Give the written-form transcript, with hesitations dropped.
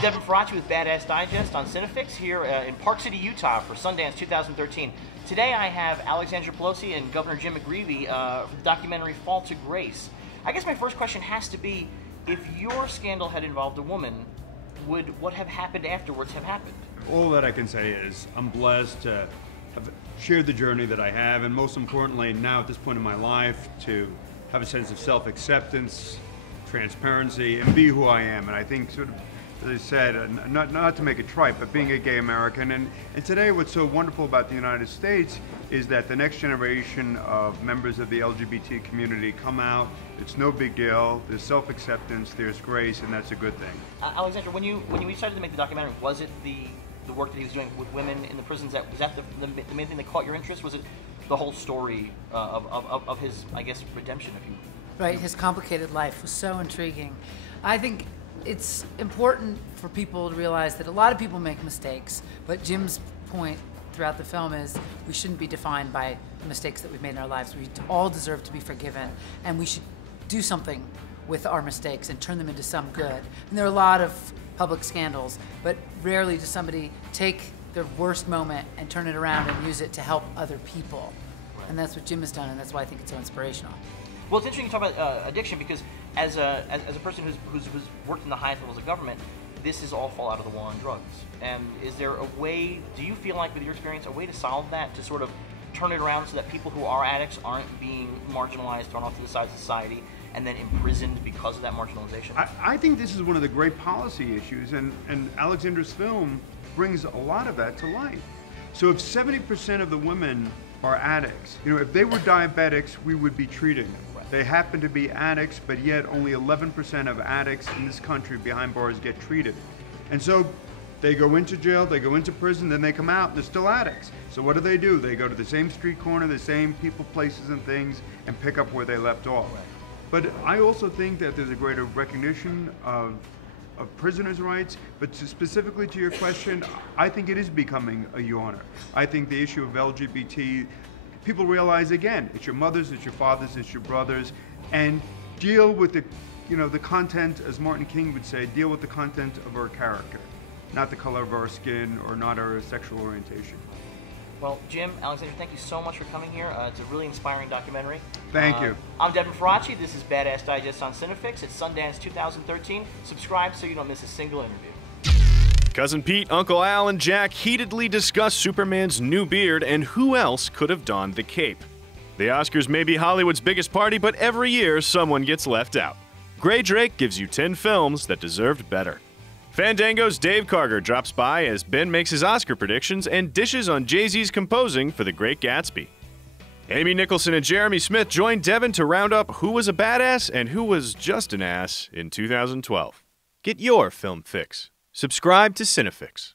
I'm Devin Faraci with Badass Digest on CineFix here in Park City, Utah for Sundance 2013. Today I have Alexandra Pelosi and Governor Jim McGreevey for the documentary Fall to Grace. I guess my first question has to be, if your scandal had involved a woman, would what have happened afterwards have happened? All that I can say is I'm blessed to have shared the journey that I have, and most importantly now at this point in my life to have a sense of self-acceptance, transparency, and be who I am. And I think, sort of, as I said, not to make it trite, but being a gay American. And today what's so wonderful about the United States is that the next generation of members of the LGBT community come out. It's no big deal. There's self-acceptance, there's grace, and that's a good thing. Alexandra, when you decided to make the documentary, was it the work that he was doing with women in the prisons, was that the main thing that caught your interest? Was it the whole story of his, I guess, redemption, if you will? Right, his complicated life was so intriguing. I think it's important for people to realize that a lot of people make mistakes, but Jim's point throughout the film is we shouldn't be defined by the mistakes that we've made in our lives. We all deserve to be forgiven, and we should do something with our mistakes and turn them into some good. And there are a lot of public scandals, but rarely does somebody take their worst moment and turn it around and use it to help other people. Right. And that's what Jim has done, and that's why I think it's so inspirational. Well, it's interesting you talk about addiction, because as a person who's worked in the highest levels of government, this is all fall out of the war on drugs. And is there a way, do you feel like with your experience, a way to solve that, to sort of turn it around so that people who are addicts aren't being marginalized, thrown off to the side of society, and then imprisoned because of that marginalization? I think this is one of the great policy issues, and Alexandra's film brings a lot of that to light. So if 70% of the women are addicts, if they were diabetics, we would be treating them. They happen to be addicts, but yet only 11% of addicts in this country behind bars get treated. And so they go into jail, they go into prison, then they come out, they're still addicts. So what do? They go to the same street corner, the same people, places, and things, and pick up where they left off. Right. But I also think that there's a greater recognition of prisoners' rights, but specifically to your question, I think it is becoming a yawner. I think the issue of LGBT, people realize, again, it's your mothers, it's your fathers, it's your brothers, and deal with the content, as Martin King would say, deal with the content of our character, not the color of our skin or not our sexual orientation. Well, Jim, Alexandra, thank you so much for coming here. It's a really inspiring documentary. Thank you. I'm Devin Faraci. This is Badass Digest on CineFix. It's Sundance 2013. Subscribe so you don't miss a single interview. Cousin Pete, Uncle Al, and Jack heatedly discuss Superman's new beard and who else could have donned the cape. The Oscars may be Hollywood's biggest party, but every year someone gets left out. Gray Drake gives you 10 films that deserved better. Fandango's Dave Karger drops by as Ben makes his Oscar predictions and dishes on Jay-Z's composing for The Great Gatsby. Amy Nicholson and Jeremy Smith joined Devin to round up who was a badass and who was just an ass in 2012. Get your film fix. Subscribe to CineFix.